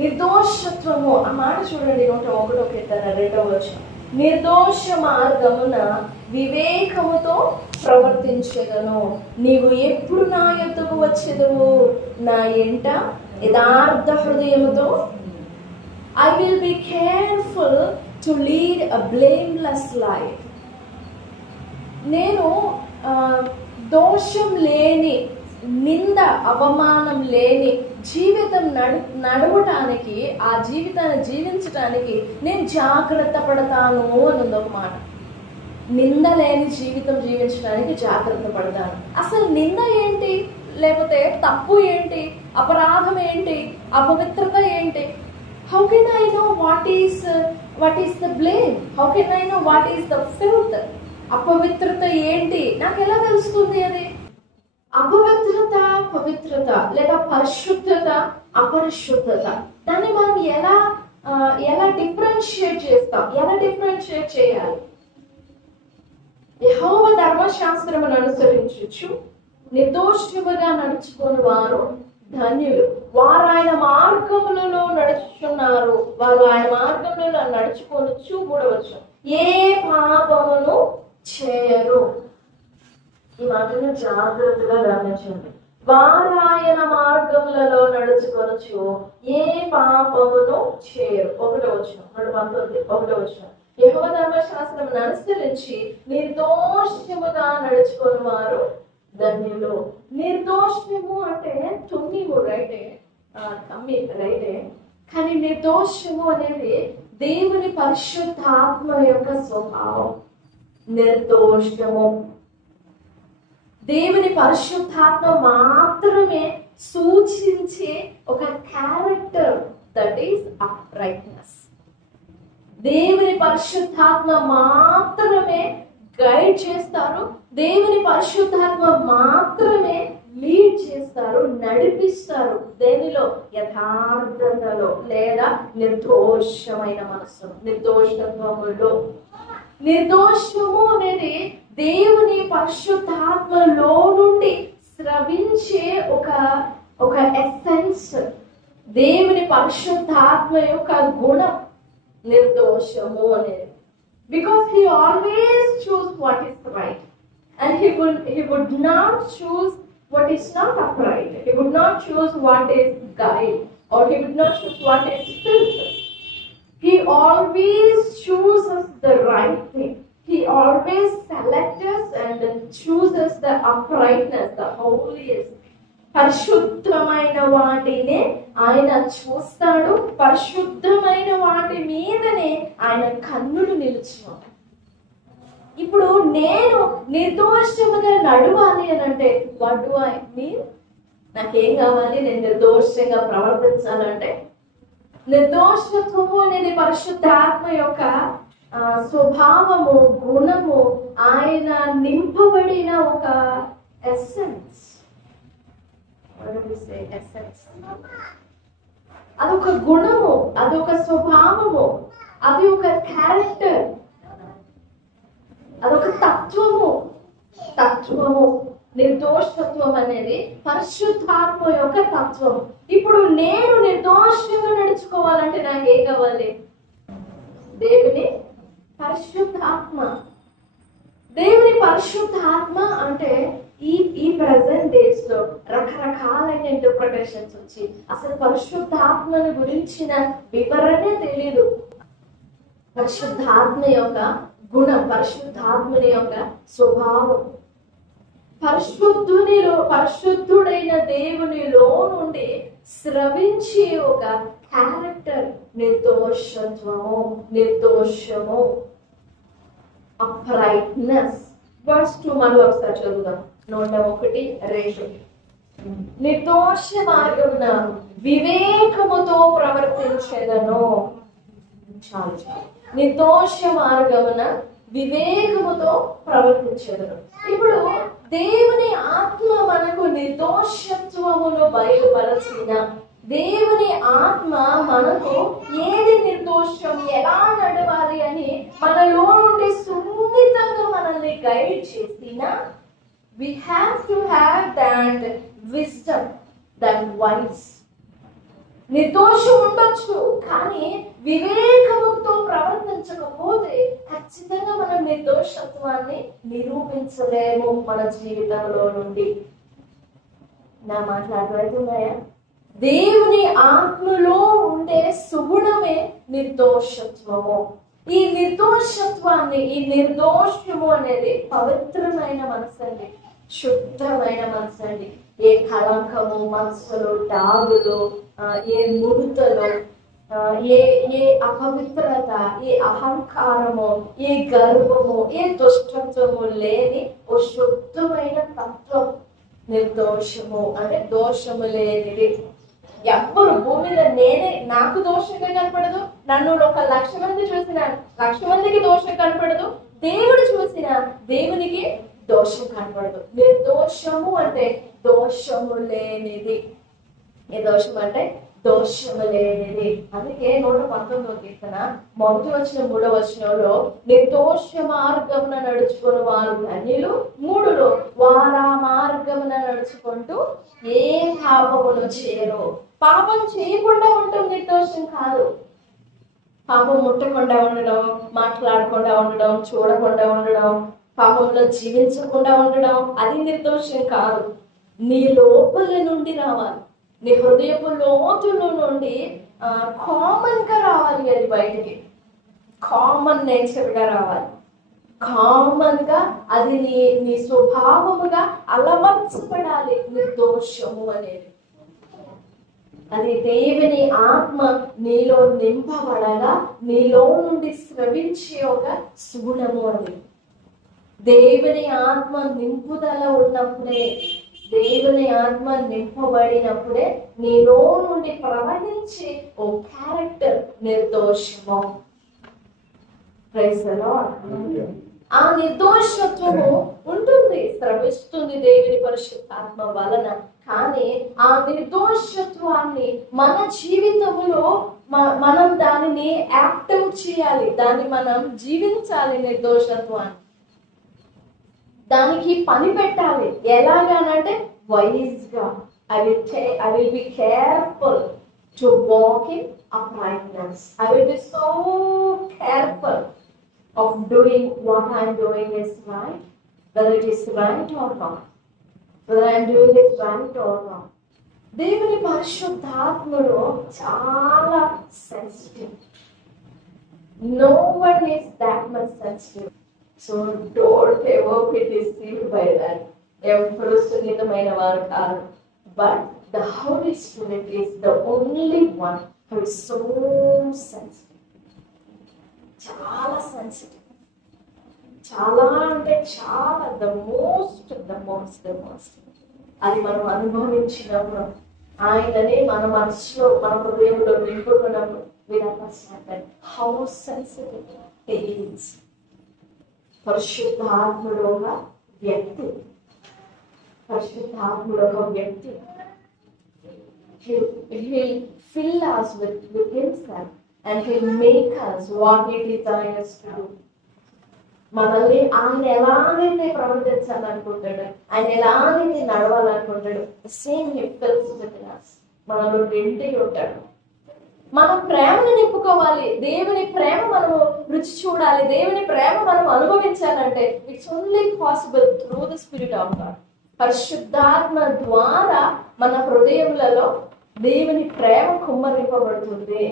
నిర్దోషత్వము, ఆ మాట చూడండి 101వ కీర్తన 2వ వచనం. నిర్దోష మార్గమున వివేకముతో ప్రవర్తించెదను. నీవు ఎప్పుడు నా యొద్దకు వచ్చెదవు? నా ఎంట యథార్థ హృదయముతో. I will be careful to lead a blameless life. నేను దోషం లేని, నింద అవమానం లేని జీవితం నడవటానికి, ఆ జీవితాన్ని జీవించటానికి నేను జాగ్రత్త పడతాను అని ఉంది ఒక మాట. నింద లేని జీవితం జీవించడానికి జాగ్రత్త పడతాను. అసలు నింద ఏంటి, లేకపోతే తప్పు ఏంటి, అపరాధం ఏంటి, అపవిత్రత ఏంటి? How can I know what is the blame? How can I know what is the filth? అపవిత్రత ఏంటి నాకు ఎలా తెలుస్తుంది? అది అపవిత్రత, పవిత్రత, లేదా పరిశుద్ధత, అపరిశుద్ధత, దాన్ని మనం ఎలా డిఫరెన్షియేట్ చేస్తాం? ఎలా డిఫరెన్షియేట్ చేయాలి? యెహోవా ధర్మశాస్త్రమును అనుసరించుచు నిర్దోషముగా నడుచుకుని వారు ధన్యులు. వారు ఆయన మార్గములలో నడుచుచున్నారు. వారు ఆయన మార్గములలో నడుచుకొనొచ్చు. 3వ వచనం, ఏ పాపమును చేయరు. ఈ మాటను జాగ్రత్తగా గమనించండి. వారు ఆయన మార్గములలో నడుచుకొనొచ్చు, ఏ పాపమును చేయరు. 1వ వచనం, 1:19, 1వ వచనం, యెహోవా ధర్మశాస్త్రమును అనుసరించి నిర్దోషముగా నడుచుకుని వారు ధన్యులు. నిర్దోషము అంటే తొమ్మిది రైటే, తమ్మి రైటే, కానీ నిర్దోషము అనేది దేవుని పరిశుద్ధాత్మ యొక్క స్వభావం. నిర్దోషము దేవుని పరిశుద్ధాత్మ మాత్రమే సూచించే ఒక క్యారెక్టర్, దట్ ఈస్ అప్రైట్నెస్. దేవుని పరిశుద్ధాత్మ మాత్రమే గైడ్ చేస్తారు. దేవుని పరిశుద్ధాత్మ మాత్రమే లీడ్ చేస్తారు, నడిపిస్తారు. దేనిలో? యథార్థతలో, లేదా నిర్దోషమైన మనస్సు, నిర్దోషత్వములో. నిర్దోషము అనేది దేవుని పరిశుద్ధాత్మలో నుండి స్రవించే ఒక ఎసెన్స్, దేవుని పరిశుద్ధాత్మ యొక్క గుణం నిర్దోషము అనేది. Because he always choose what is right, and he would not choose what is not upright. He would not choose what is guile, or he would not choose what is filth. He always chooses the right thing. He always selects us and chooses the uprightness, the holiest. పరిశుద్ధమైన వాటినే ఆయన చూస్తాడు. పరిశుద్ధమైన వాటి మీదనే ఆయన కన్నులు నిలుచును. ఇప్పుడు నేను నిర్దోషముగా నడవాలి అని అంటే వాట్ డు ఐ మీన్? నాకేం కావాలి? నేను నిర్దోషంగా ప్రవర్తించాలంటే, నిర్దోషత్వము అనేది పరిశుద్ధాత్మ యొక్క స్వభావము, గుణము, ఆయన నింపబడిన ఒక ఎసెన్స్. అదొక గుణము, అదొక స్వభావము, అది ఒక క్యారెక్టర్, అదొక తత్వము. నిర్దోషత్వం అనేది పరిశుద్ధాత్మ యొక్క తత్వం. ఇప్పుడు నేను నిర్దోషంగా నడుచుకోవాలంటే నాకు ఏం కావాలి? దేవుని పరిశుద్ధాత్మ. దేవుని పరిశుద్ధాత్మ అంటే ఈ ప్రెసెంట్ డేస్ లో రకరకాలైన ఇంటర్ప్రిటేషన్స్ వచ్చి అసలు పరిశుద్ధాత్మని గురించిన వివరణే తెలీదు. పరిశుద్ధాత్మ యొక్క గుణం, పరిశుద్ధాత్మని యొక్క స్వభావం, పరిశుద్ధుడైన దేవునిలో నుండి స్రవించే ఒక క్యారెక్టర్ నిర్దోషము, అప్రైట్నెస్. వర్స్ 2 మనం ఒకసారి చదువుదాం. 101:2. నిర్దోష మార్గమున వివేకముతో ప్రవర్తించెదను. చాలు. నిర్దోష మార్గమున వివేకముతో ప్రవర్తించెదను. ఇప్పుడు దేవుని ఆత్మ మనకు నిర్దోషత్వమును బయలుపరచిన, దేవుని ఆత్మ మనకు ఏది నిర్దోషం, ఎలా నడవాలి అని మనలో నుండి సున్నితంగా మనల్ని గైడ్ చేసిన, we have to have that wisdom, that wise. నిర్దోషం ఉండొచ్చు, కానీ వివేకముతో ప్రవర్తించకపోతే ఖచ్చితంగా మనం నిర్దోషత్వాన్ని నిరూపించలేము మన జీవితంలో నుండి. నా మాట్లాడుతున్నాయా? దేవుని ఆత్మలో ఉండే సుగుణమే నిర్దోషత్వము. ఈ నిర్దోషత్వాన్ని, ఈ నిర్దోషము అనేది పవిత్రమైన మనసు అండి, శుద్ధమైన మనసు అండి. ఏ కళంకము మనసులో, డాగులు, ఏ ముడతలు, ఏ అపవిత్రత, ఏ అహంకారము, ఏ గర్వము, ఏ దుష్టత్వము లేని ఓ శుద్ధమైన తత్వం నిర్దోషము అంటే దోషము లేనిది. ఎవ్వరు భూమి మీద నాకు దోషంగా కనపడదు, నన్ను 1,00,000 మంది చూసిన 1,00,000 మందికి దోషం కనపడదు, దేవుడు చూసిన దేవునికి దోషం కనపడదు. నిర్దోషము అంటే దోషము లేనిది. ఏ దోషం అంటే దోషము లేనిది. అందుకే 119వ కీర్తన 1 వచనంలో నిర్దోష మార్గమున నడుచుకుని వారు ధన్యులు, 3లో వారా మార్గమున నడుచుకుంటూ ఏ పాపమును చేయరు. పాపం చేయకుండా ఉండటం నిర్దోషం కాదు. పాపం ముట్టకుండా ఉండడం, మాట్లాడకుండా ఉండడం, చూడకుండా ఉండడం, పాపంలో జీవించకుండా ఉండడం అది నిర్దోషం కాదు. నీ లోపల నుండి రావాలి, నీ హృదయపు లోతుల నుండి కామన్ గా రావాలి. అది బయటికి కామన్ నేచర్ గా రావాలి. కామన్ గా అది నీ స్వభావముగా అలవర్చబడాలి. నిర్దోషము అనేది అది దేవుని ఆత్మ నీలో నింపబడగా నీలో నుండి స్రవించే ఒక సుగుణము. అది దేవుని ఆత్మ నింపుదల ఉన్నప్పుడే, దేవుని ఆత్మ నింపబడినప్పుడే నీలో నుండి ప్రవహించే ఓ క్యారెక్టర్ నిర్దోషము. Praise the lord. ఆ నిర్దోషత్వము ఉంటుంది, స్రవిస్తుంది దేవుని పరిశుద్ధాత్మ వలన. కానీ ఆ నిర్దోషత్వాన్ని మన జీవితంలో మనం దానిని యాక్టివ్ చేయాలి, దాన్ని మనం జీవించాలి. నిర్దోషత్వాన్ని దానికి పని పెట్టాలి. ఎలాగానంటే వైజ్ గా I will be careful to walk in uprightness. I will be so careful of doing what I am doing is right, whether it is right or not, whether I am doing it right or not. దేవుని పరిశుద్ధాత్మలో చాలా sensitive. No one is that much sensitive. So don't ever be deceived by that. ఎవరు సున్నితమైన వారు కాదు. But the Holy Spirit is the only one who is so sensitive. చాలా sensitive, చాలా అంటే చాలా, the most. అది మనం అనుభవించినప్పుడు, ఆయననే మన మనసులో, మన హృదయంలో నింపుకున్నప్పుడు we understand that how sensitive he is. పరిశుద్ధాత్ముడు ఒక వ్యక్తి, పరిశుద్ధాత్ముడు ఒక వ్యక్తి. He'll fill us with himself and he'll make us what he desires to do. మనల్ని ఆయన ఎలాగైతే ప్రవర్తించాలనుకుంటాడు, ఆయన ఎలాగైతే నడవాలనుకుంటాడు, same he fills with us. మనలో నిండి ఉంటాడు. మనం ప్రేమను నింపుకోవాలి. దేవుని ప్రేమ మనము రుచి చూడాలి. దేవుని ప్రేమ మనం అనుభవించాలంటే it's only possible through the spirit of God. పరిశుద్ధాత్మ ద్వారా మన హృదయములలో దేవుని ప్రేమ కుమ్మరింపబడుతుంది.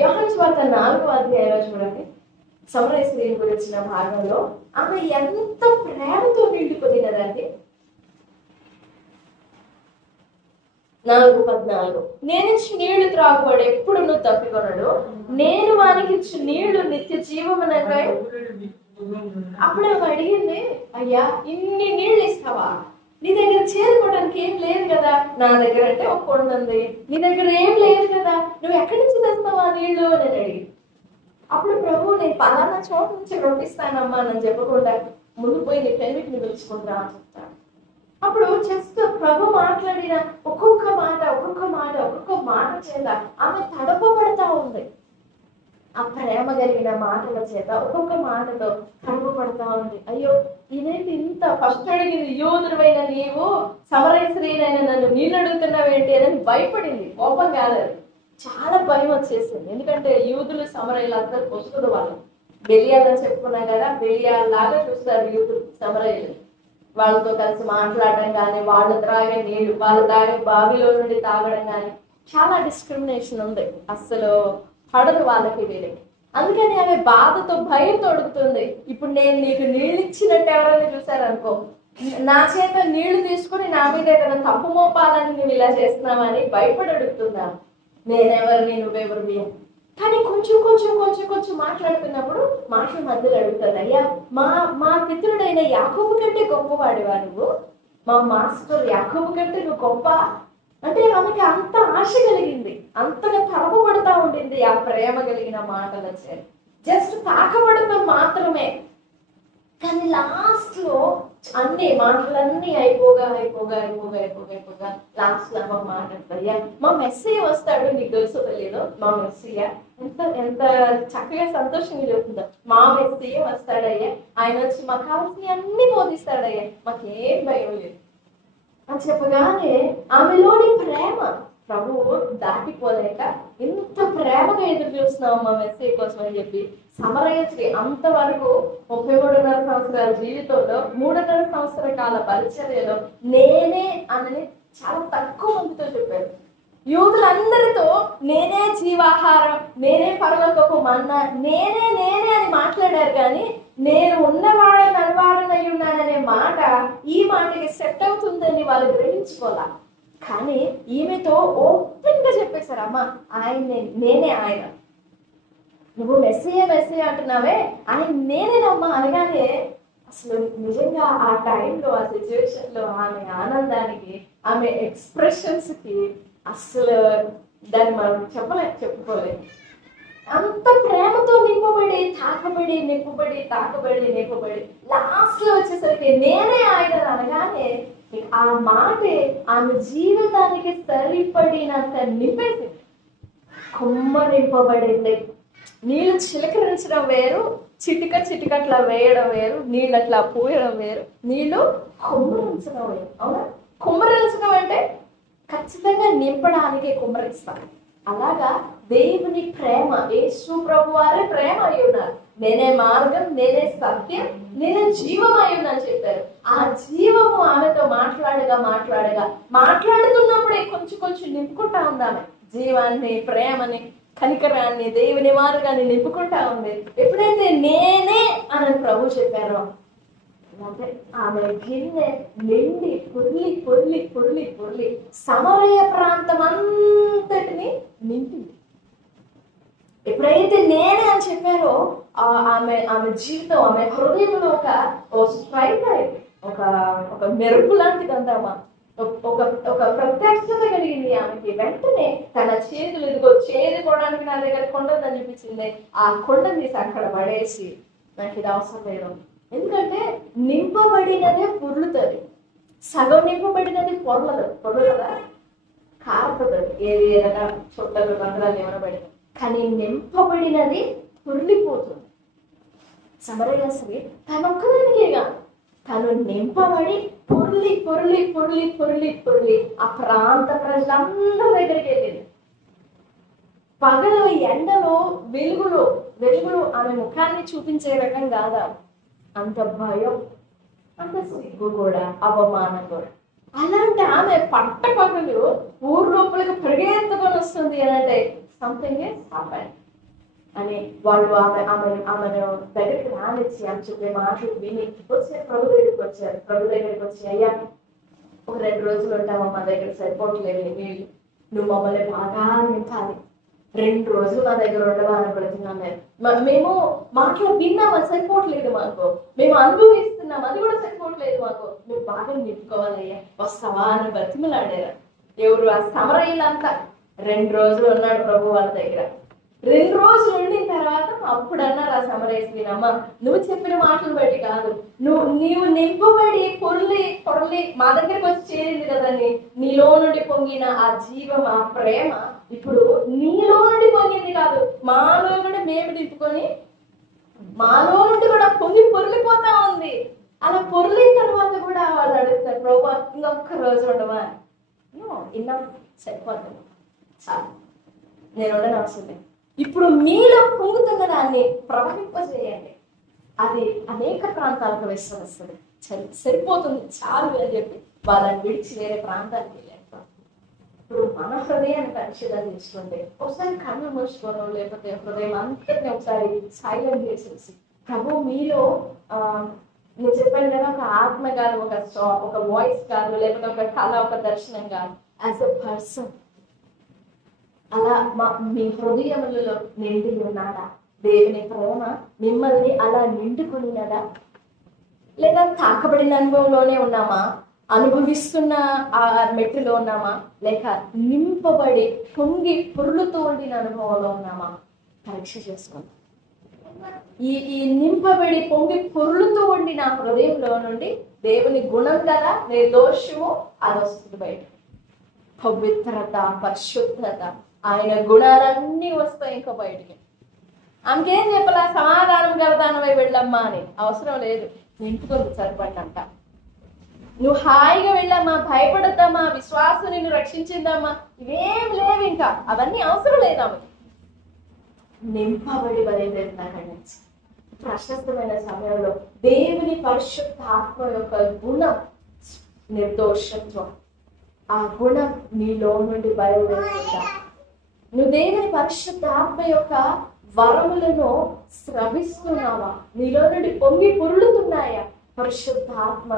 యోహాను సువార్త 4వ అధ్యాయంలో చూడండి, సమరయ స్త్రీని గురించిన భాగంలో ఆమె ఎంత ప్రేమతో నిండిపోయినదండి. 4:14 నేనిచ్చి నీళ్లు త్రాగువాడు ఎప్పుడును తప్పికొనడు, నేను వానికి ఇచ్చి నీళ్లు నిత్య జీవమునకై. అప్పుడు ఆమె అడిగింది, అయ్యా ఇన్ని నీళ్లు ఇస్తావా? నీ దగ్గర చేరుకోవడానికి ఏం లేదు కదా. నా దగ్గర అంటే ఒక కొండ ఉంది, నీ దగ్గర ఏం లేదు కదా, నువ్వు ఎక్కడి నుంచి తెస్తావా నీళ్లు అని అడిగి. అప్పుడు ప్రభు, నేను పలానా చోట నుంచి రొట్టిస్తానమ్మా అని చెప్పకుండా ముందు పోయి నీ పెళ్లికి పిలుచుకుంటా అని చెప్తాను. అప్పుడు జస్ట్ ప్రభు మాట్లాడిన ఒక్కొక్క మాట చేత ఆమె తడపబడతా ఉంది. ఆ ప్రేమ కలిగిన మాటల చేత ఒక్కొక్క మాటతో కడుగుపడతా ఉంది. అయ్యో ఇదేంటి ఇంత ఫస్ట్ అడిగింది, యూదుడైన నీవు సమరయ స్త్రీనైన నన్ను నీళ్ళు అడుగుతున్నావేంటి అని భయపడింది. కోపం కాదు, చాలా భయం వచ్చేసింది. ఎందుకంటే యూదులు సమరయులు అందరూ వస్తుంది వాళ్ళు. బెలియాలని చెప్పుకున్నాం కదా, బెలియాలాగా చూస్తారు యూదులు సమరయులు. వాళ్ళతో కలిసి మాట్లాడడం కానీ, వాళ్ళు త్రాగే నీళ్లు, వాళ్ళు తాగే బావిలో నుండి తాగడం కానీ చాలా డిస్క్రిమినేషన్ ఉంది. అస్సలు పడదు వాళ్ళకి వీళ్ళకి. అందుకని ఆమె బాధతో భయంతో అడుగుతుంది. ఇప్పుడు నేను నీకు నీళ్ళు ఇచ్చినట్టు ఎవరైనా చూసారనుకో, నా చేత నీళ్లు తీసుకుని నా మీద ఏదైనా తప్పు మోపాలని నువ్వు ఇలా చేస్తున్నావని భయపడి అడుగుతున్నా. నేనెవరిని, నువ్వెవరిని. కానీ కొంచెం కొంచెం కొంచెం కొంచెం మాట్లాడుతున్నప్పుడు మాటల మధ్యలో అడుగుతుంది, అయ్యా మా పితరుడైన యాకోబు కంటే గొప్పవాడివా నువ్వు? మా మాస్టర్ యాకోబు కంటే నువ్వు గొప్ప అంటే ఆమెకి అంత ఆశ కలిగింది, అంతగా తరపబడతా ఉండింది ఆ ప్రేమ కలిగిన మాటల చేత. జస్ట్ తాకబడతాం మాత్రమే. కానీ లాస్ట్ లో అన్ని మాటలన్నీ అయిపోగా లాస్ట్ లో అమ్మ మాట్లాడతాయ్యా మా మెస్సయ్య వస్తాడు, నీకు తెలుసో తెలియదు, మా మెస్సయ్య ఎంత ఎంత చక్కగా సంతోషంగా చెప్తుందో, మా మెస్సయ్య వస్తాడయ్యా, ఆయన వచ్చి మాకు కావాల్సిన అన్ని బోధిస్తాడయ్యా, మాకేం భయం లేదు అని చెప్పగానే ఆమెలోని ప్రేమ ప్రభువు దాటిపోలేక ఇంత ప్రేమగా ఎదురు చూస్తున్నావు మా మెస్సయ్య కోసం అని చెప్పి సమరయ స్త్రీ అంతవరకు 33.5 సంవత్సరాల జీవితంలో 3.5 సంవత్సరాల కాల పరిచర్యలో నేనే అని చాలా తక్కువ మందితో చెప్పారు. యూదులందరితో నేనే జీవాహారం, నేనే పరలోకపు మన్నా, నేనే అని మాట్లాడారు. కానీ నేను ఉన్నవాడని అనవాడనై ఉన్నాననే మాట ఈ మాటకి సెట్ అవుతుందని వాళ్ళు గ్రహించుకోవాలా. కానీ ఈమెతో ఓపెన్ గా చెప్పేశారు, అమ్మ నేనే ఆయన, నువ్వు మెస్సయ్య అంటున్నావే, ఆయన నేనేనమ్మా అనగానే అసలు నిజంగా ఆ టైంలో ఆ సిచ్యువేషన్ లో ఆమె ఆనందానికి, ఆమె ఎక్స్ప్రెషన్స్ కి అసలు దాన్ని మనం చెప్పుకోలేదు. అంత ప్రేమతో నింపబడి నింపబడి లాస్ట్ లో వచ్చేసరికి నేనే ఆయన అనగానే ఆ మాట ఆమె జీవితానికి సరిపడినంత నింపేసింది. కొమ్మ నింపబడింది. నీళ్ళు చిలకరించడం వేరు, చిటికట్లా వేయడం వేరు, నీళ్ళు అట్లా పోయడం వేరు, నీళ్ళు కుమ్మరించడం వేరు. అవునా? కుమ్మరించడం అంటే ఖచ్చితంగా నింపడానికి కుమ్మరిస్తాను. అలాగా దేవుని ప్రేమ, యేసు ప్రభు వారే ప్రేమ అయి ఉన్నారు. నేనే మార్గం, నేనే సత్యం, నేనే జీవం అయి ఉన్నాను చెప్పారు. ఆ జీవము ఆమెతో మాట్లాడుతున్నప్పుడే కొంచెం నింపుకుంటా ఉందామె జీవాన్ని, ప్రేమని, కనికరాన్ని, దేవుని మార్గాన్ని నింపుకుంటా ఉంది. ఎప్పుడైతే నేనే అని ప్రభు చెప్పారో అంటే ఆమె గిన్నె నిండి పొర్లి సమరయ ప్రాంతం అంతటిని నింపింది. ఎప్పుడైతే నేనే అని చెప్పారో ఆమె జీవితం, ఆమె హృదయంలో ఒక స్ట్రైక్ అయింది, ఒక మెరుపు లాంటిది అందామా, ఒక ప్రత్యక్షత కలిగింది ఆమెకి. వెంటనే తన చేతులు ఇదిగో చేదుకోవడానికి నా దగ్గర కొండ ఉందని చూపించింది. ఆ కొండని తీసి అక్కడ పడేసి, నాకు ఇది అవసరం లేదు, ఎందుకంటే నింపబడినదే పొర్లుతుంది, సగం నింపబడినది పొరలదా కారుతుంది, ఏదైనా చుట్టలు రంధ్రాలు ఏమైనా పడిన. కానీ నింపబడినది పొర్లిపోతుంది. సమరయ స్త్రీ తనొక్కదానికేగా, తను నింపబడి పొర్లి ఆ ప్రాంత ప్రజలందరి దగ్గరికి వెళ్ళింది. పగలు ఎండలో వెలుగులో ఆమె ముఖాన్ని చూపించే రకం కాదా, అంత భయం, అంత సిగ్గు కూడా, అవమానం కూడా. అలాంటి ఆమె పగలు ఊరు లోపలికి పరిగెత్తుకొని వస్తుంది అంటే సంథింగ్ హ్యాపెన్ అని వాళ్ళు ఆమెను దగ్గరికి రానిచ్చి ఆమె చెప్పే మాటలు విని వచ్చారు. ప్రభు దగ్గరికి వచ్చి అయ్యా ఒక 2 రోజులు ఉంటామా, మా దగ్గర సరిపోవట్లేదు వీళ్ళు, నువ్వు మమ్మల్ని బాగా నింపాలి, 2 రోజులు మా దగ్గర ఉండవా అని పడుతున్నాం. మేము మాటలు విన్నామా, సరిపోవట్లేదు మాకు, మేము అనుభవిస్తున్నాం, అది కూడా సరిపోవట్లేదు మాకు, నువ్వు బాగా నింపుకోవాలయ్యా, వస్తావా అని బతిమలాడారు. ఎవరు? ఆ సమరయులంతా. 2 రోజులు ఉన్నాడు ప్రభు వాళ్ళ దగ్గర. 2 రోజులు ఉండిన తర్వాత అప్పుడు అన్నారు ఆ సమరయ స్త్రీని, అమ్మ నువ్వు చెప్పిన మాటలు బట్టి కాదు, నీవు నింపబడి పొరలి మా దగ్గరికి వచ్చి చేరింది కదండి. నీలో నుండి పొంగిన ఆ జీవం, ఆ ప్రేమ ఇప్పుడు నీలో నుండి పొంగింది కాదు, మాలో నుండి మేము నింపుకొని మాలో నుండి కూడా పొర్లిపోతా ఉంది. అలా పొర్లిన తర్వాత కూడా వాళ్ళు అడుగుతారు, ప్రభు ఇంకొక రోజు ఉండవా? ఇన్నా సరిపోతుంది, చాలు, నేను ఉండని అవసరం లేదు. ఇప్పుడు మీలో పొంగుతున్న దాన్ని ప్రవహింపజేయండి. అది అనేక ప్రాంతాలకు విస్తరిస్తుంది. సరిపోతుంది, చాలు అని చెప్పి వాళ్ళని విడిచి వేరే ప్రాంతానికి వెళ్ళారు. ఇప్పుడు మన హృదయాన్ని పరిశీలన చేసుకుంటే ఒకసారి కళ్ళు మూసుకోవడం, లేకపోతే హృదయం అంతటిని ఒకసారి సైలెంట్ చేసేసి, ప్రభు మీలో నేను చెప్పాను కదా, ఒక ఆత్మ కాదు, ఒక వాయిస్ కాదు, లేకపోతే ఒక కళ, ఒక దర్శనం కాదు, యాజ్ ఎ పర్సన్ అలా మీ హృదయములలో నిండి ఉన్నాడా? దేవుని ప్రేమ మిమ్మల్ని అలా నిండుకున్నదా? లేదా తాకబడిన అనుభవంలోనే ఉన్నామా? అనుభవిస్తున్న ఆ మెట్టులో ఉన్నామా? లేక నింపబడి పొంగి పొర్లుతూ ఉండిన అనుభవంలో ఉన్నామా? పరీక్ష చేసుకుందాం. ఈ నింపబడి పొంగి పొర్లుతూ ఉండిన హృదయంలో నుండి దేవుని గుణం కదా, నిర్దోషము, అది వస్తుంది బయట. పవిత్రత, పరిశుద్ధత, ఆయన గుణాలన్నీ వస్తాయి ఇంకా బయటికి. ఆమెకేం చెప్పాలా, సమాధానం గలదానమై వెళ్ళమ్మా అని అవసరం లేదు, నింపుకుంది సరిపడినంత. నువ్వు హాయిగా వెళ్ళమ్మా, భయపడద్దామా, విశ్వాసం నిన్ను రక్షించిందమ్మా, ఇవేం లేవు, ఇంకా అవన్నీ అవసరం లేదు. ఆమె నింపబడి బయలుదేరినాక నుంచి ప్రశస్తమైన సమయంలో దేవుని పరిశుద్ధ ఆత్మ యొక్క గుణం, నిర్దోషత్వం, ఆ గుణం నీలో నుండి బయలుదేరుతుందా? నువ్వు దేవుని పరిశుద్ధ ఆత్మ యొక్క వరములను స్రవిస్తున్నావా? నీలో నుండి పొంగి పొర్లుతున్నాయా పరిశుద్ధాత్మ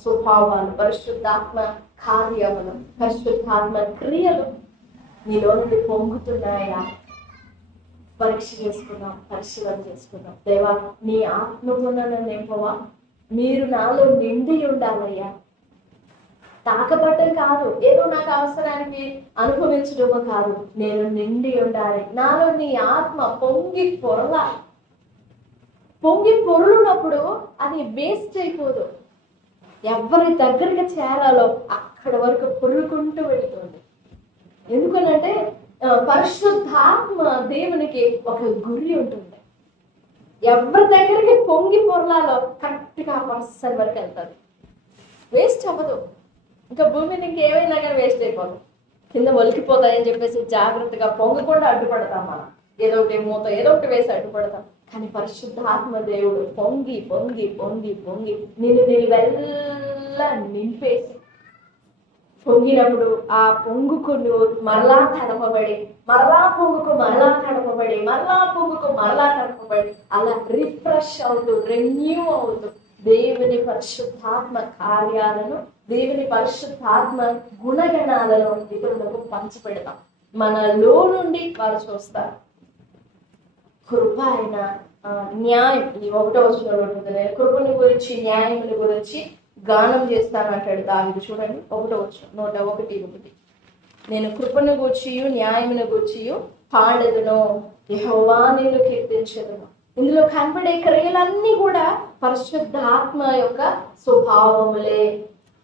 స్వభావాలు, పరిశుద్ధాత్మ కార్యములు, పరిశుద్ధాత్మ క్రియలు నీలో నుండి పొంగుతున్నాయా? పరీక్ష చేసుకున్నాం, పరిశీలన చేసుకున్నాం. దేవా, నీ ఆత్మగుణాలను నింపవా? మీరు నాలో నిండి ఉండాలయ్యా. తాకబట్టం కాదు, ఏదో నాకు అవసరానికి అనుభవించడమో కాదు, నేను నిండి ఉండాలి. నాలో నీ ఆత్మ పొంగి పొరలాలి. పొంగి పొరులున్నప్పుడు అది వేస్ట్ అయిపోదు. ఎవరి దగ్గరికి చేరాలో అక్కడి వరకు పొరులుకుంటూ వెళుతుంది. ఎందుకనంటే పరిశుద్ధాత్మ దేవునికి ఒక గురి ఉంటుంది. ఎవరి దగ్గరికి పొంగి పొరలాలో కరెక్ట్గా ఆ పర్సన్ వరకు వెళ్తుంది. వేస్ట్ అవ్వదు. ఇంకా భూమిని ఇంకేమైనా కానీ వేస్ట్ అయిపోదు, కింద ఒలికిపోతాయని చెప్పేసి జాగ్రత్తగా పొంగకుండా అడ్డుపడతాం. మనం ఏదో ఒకటి మూత ఏదో ఒకటి వేసి అడ్డుపడతాం. కానీ పరిశుద్ధాత్మ దేవుడు పొంగి పొంగి పొంగి పొంగి నేను వెళ్ళ నింపేసి, పొంగినప్పుడు ఆ పొంగుకు నువ్వు మరలా తడపబడి, మరలా పొంగుకు మరలా తడపబడి, మరలా పొంగుకు మరలా తడపబడి, అలా రిఫ్రెష్ అవుతూ, రెన్యూ అవుతూ దేవుని పరిశుద్ధాత్మ కార్యాలను, దేవుని పరిశుద్ధాత్మ గుణగణాలను ఇతరులకు పంచిపెడతాం. మనలో నుండి వాళ్ళు చూస్తారు. కృప అయిన న్యాయం, ఈ 1వ వచనంలో ఉంటుంది, నేను కృపను గురించి న్యాయముల గురించి గానం చేస్తాను అంటాడు దావీదు. చూడండి 1వ వచనం 101:1. నేను కృపను గూర్చియు న్యాయమును గూర్చియు పాడెదను, యెహోవా నిన్ను కీర్తించెదను. ఇందులో కనబడే క్రియలన్నీ కూడా పరిశుద్ధాత్మ యొక్క స్వభావములే,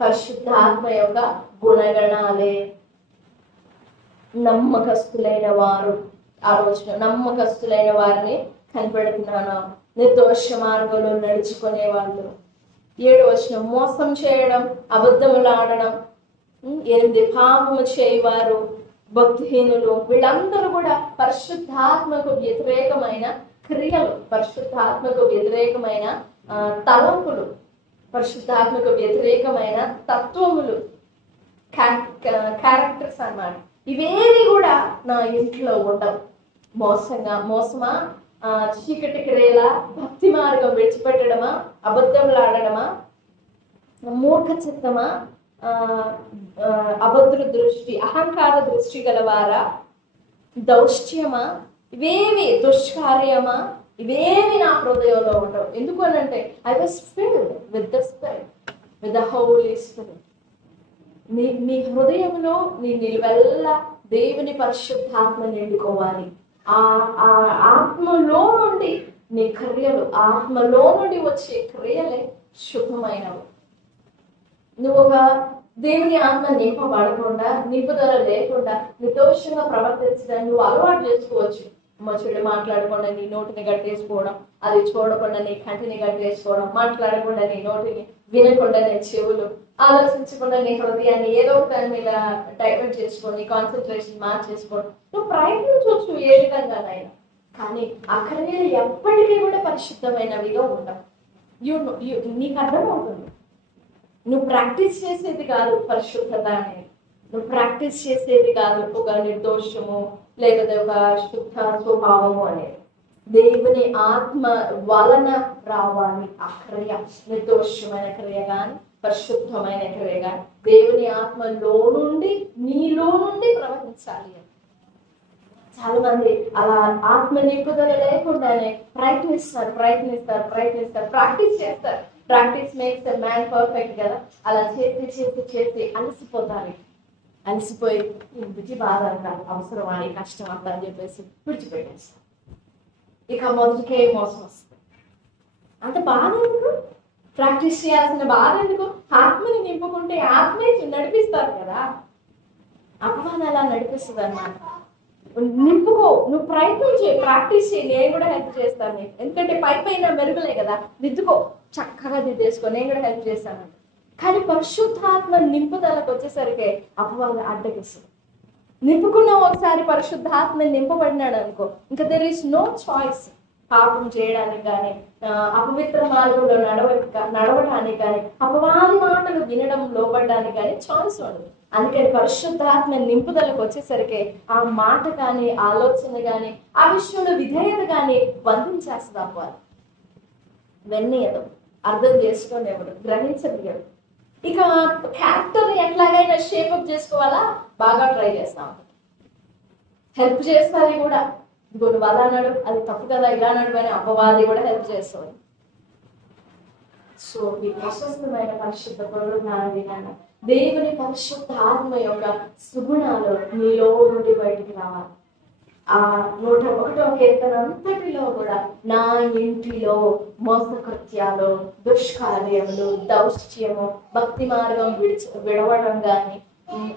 పరిశుద్ధాత్మ యొక్క గుణగణాలే. నమ్మకస్తులైన వారు, ఆలోచన, నమ్మకస్తులైన వారిని కనిపెడుతున్నాను. నిర్దోష మార్గంలో నడుచుకునే వాళ్ళు. 7వ వచనం, మోసం చేయడం, అబద్ధములు ఆడడం, 8 పాపము చేయవారు, భక్తిహీనులు, వీళ్ళందరూ కూడా పరిశుద్ధాత్మకు వ్యతిరేకమైన క్రియలు, పరిశుద్ధాత్మకు వ్యతిరేకమైన తలంపులు, పరిశుద్ధాత్మకు వ్యతిరేకమైన తత్వములు, క్యారెక్టర్స్ అన్నమాట. ఇవేవి కూడా నా ఇంట్లో ఉండవు. మోసమా, చీకటి క్రియల, భక్తి మార్గం విడిచిపెట్టడమా, అబద్ధములు ఆడడమా, మూర్ఖ చిత్తమా, అభద్ర దృష్టి, అహంకార దృష్టి గలవారా, దౌష్ట్యమా, ఇవేవి దుష్కార్యమా, ఇవేమి నా హృదయంలో ఉండవు. ఎందుకు అనంటే I was filled with the spirit, with the Holy Spirit. నీ హృదయంలో నీ నిలువెల్ల దేవుని పరిశుద్ధాత్మ నిండుకోవాలి. ఆ ఆత్మలో నుండి నీ క్రియలు, ఆత్మలో నుండి వచ్చే క్రియలే శుభమైనవి. నువ్వు ఒక దేవుని ఆత్మ నింపబడకుండా, నింపుదల లేకుండా నిర్దోషంగా ప్రవర్తించడానికి నువ్వు అలవాటు చేసుకోవచ్చు. చెడు మాట్లాడకుండా నీ నోటిని గట్టేసుకోవడం, అది చూడకుండా నీ కంటిని గట్టేసుకోవడం, మాట్లాడకుండా నీ నోటిని, వినకుండా నీ చెవులు, ఆలోచించకుండా నీ హృదయాన్ని ఏదో ఒక దాని మీద డైవర్ట్ చేసుకొని కాన్సన్ట్రేషన్ మార్చేసుకోవడం. నువ్వు ప్రయత్నించవచ్చు ఏ విధంగానైనా, కానీ ఆ క్రియలు ఎప్పటికీ కూడా పరిశుద్ధమైనవిగా ఉండవు. నీకు అర్థమవుతుంది. నువ్వు ప్రాక్టీస్ చేసేది కాదు పరిశుద్ధత అనేది. నువ్వు ప్రాక్టీస్ చేసేది కాదు ఒక నిర్దోషము లేకపోతే ఒక శుద్ధ స్వభావము అనేది. దేవుని ఆత్మ వలన రావాలి ఆ క్రియ. నిర్దోషమైన క్రియ కానీ, పరిశుద్ధమైన క్రియ కానీ దేవుని ఆత్మలో నుండి, నీలో నుండి ప్రవహించాలి. చాలా మంది అలా ఆత్మ నింపుదల లేకుండానే ప్రయత్నిస్తారు, ప్రాక్టీస్ చేస్తారు. Practice makes the man perfect కదా. అలా చేసి అలసిపోతారు. అలసిపోయి ఇంటికి బాధ అంటారు, అవసరం అని కష్టం అంతా అని చెప్పేసి విడిచిపెట్టేస్తారు. ఇక మొదటికే మోసం వస్తుంది. అంత బాధ ఎందుకు? ప్రాక్టీస్ చేయాల్సిన బాధ ఎందుకు? ఆత్మని నింపుకుంటే ఆత్మే నడిపిస్తారు కదా. అపవాదం అలా నడిపిస్తుంది అన్నమాట. నింపుకో, నువ్వు ప్రయత్నం చేయి, ప్రాక్టీస్ చేయి, నేను కూడా హెల్ప్ చేస్తాను నీకు. ఎందుకంటే పైన మెరుగులే కదా, దిద్దుకో, చక్కగా దిద్దేసుకో, నేను కూడా హెల్ప్ చేస్తాను. కానీ పరిశుద్ధాత్మ నింపుదలకు వచ్చేసరికి అపవాదం అడ్డగిస్తుంది. నింపుకున్నావు ఒకసారి, పరిశుద్ధాత్మ నింపబడినాడు అనుకో, ఇంకా దెర్ ఈస్ నో చాయిస్. పాపం చేయడానికి కానీ, అపవిత్ర మార్గంలో నడవడానికి కానీ, అపవాది మాటలు వినడం లోపడడానికి కానీ ఛాన్స్ ఉండదు. అందుకని పరిశుద్ధాత్మ నింపుదలకు వచ్చేసరికి ఆ మాట కానీ, ఆలోచన కానీ, ఆ విషయంలో విధేయత కానీ బంధించేస్తుంది అవ్వాలి. వెన్నీయదు, అర్థం చేసుకోనివ్వడు, గ్రహించలేడు. ఇక క్యారెక్టర్ ఎట్లాగైనా షేపప్ చేసుకోవాలా, బాగా ట్రై చేస్తాం. హెల్ప్ చేస్తుంది కూడా. ఇంకో నువ్వు అలా నడు, అది తప్పు కదా, ఇలా నడు అని అపవాది కూడా హెల్ప్ చేస్తుంది. సో ఈ ప్రశస్తమైన పరిశుద్ధ పరుడు దేవుని పరిశుద్ధ ఆత్మ యొక్క సుగుణాలు నీలో నుండి బయటికి రావాలి. ఆ 101వ కీర్తన అంతటిలో కూడా నా ఇంటిలో మోసకృత్యాలు, దుష్కార్యములు, దౌష్ట్యము, భక్తి మార్గం విడవడం కానీ,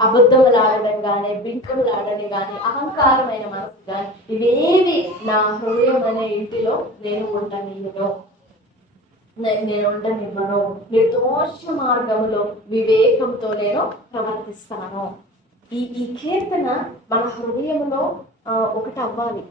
అబద్ధములాడడం కానీ, బింకములాడడం కానీ, అహంకారమైన మనసు కానీ ఇవేవి నా హృదయం అనే ఇంటిలో నేను ఉండనివ్వను. నిర్దోష మార్గంలో వివేకంతో నేను ప్రవర్తిస్తాను. ఈ కీర్తన మన హృదయంలో ఒకటి అవ్వాలి.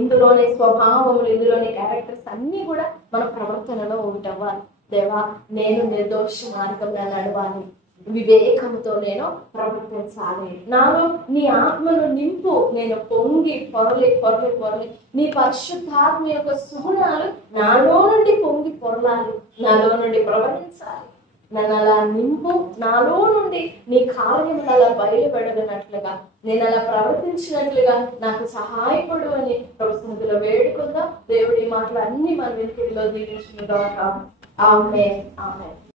ఇందులోని స్వభావములు, ఇందులోని క్యారెక్టర్స్ అన్ని కూడా మన ప్రవర్తనలో ఒకటి అవ్వాలి. దేవా, నేను నిర్దోష మార్గంలో నడవాలి, వివేకంతో నేను ప్రవర్తించాలి. నాలో నీ ఆత్మను నింపు, నేను పొంగి పొరలి నీ పరిశుద్ధాత్మ యొక్క సుగుణాలు నాలో నుండి పొంగి పొరలాలి, నాలో నుండి ప్రవహించాలి. నన్ను అలా నింపు, నాలో నుండి నీ కార్యములు అలా బయలుపెడనట్లుగా, నేను అలా ప్రవర్తించినట్లుగా నాకు సహాయపడు అని ప్రభుత్వంలో వేడుకుందాం. దేవుడి మాటలు అన్ని మన వెనుకలో దీవించుకుందాం. ఆమేన్.